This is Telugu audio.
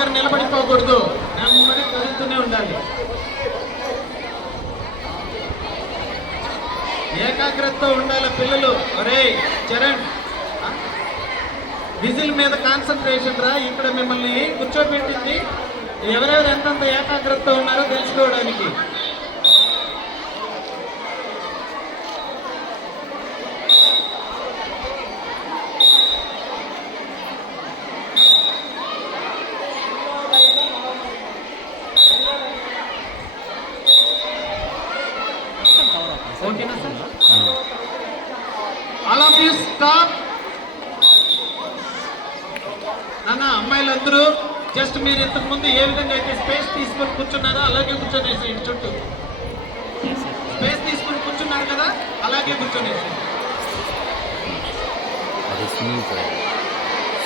దగ్గర నిలబడిపోకూడదు, నెమ్మది కదులుతూనే ఉండాలి. ఏకాగ్రతతో ఉండాలి పిల్లలు. ఒరే చరణ్, విజిల్ మీద కాన్సన్ట్రేషన్ రా. ఇక్కడ మిమ్మల్ని కూర్చోబెట్టింది ఎవరెవరు ఎంతంత ఏకాగ్రతతో ఉన్నారో తెలుసుకోవడానికి. ఓకేనా sir? All of you stop. నాన్న అమ్మాయిలందరూ జస్ట్ మీరు ఇంతకు ముందు ఏ విధంగా అయితే స్పేస్ తీసుకొని కూర్చున్నారో అలాగే కూర్చొనేసేయండి. చుట్టూ స్పేస్ తీసుకొని కూర్చున్నారు కదా, అలాగే కూర్చొనేసేయండి.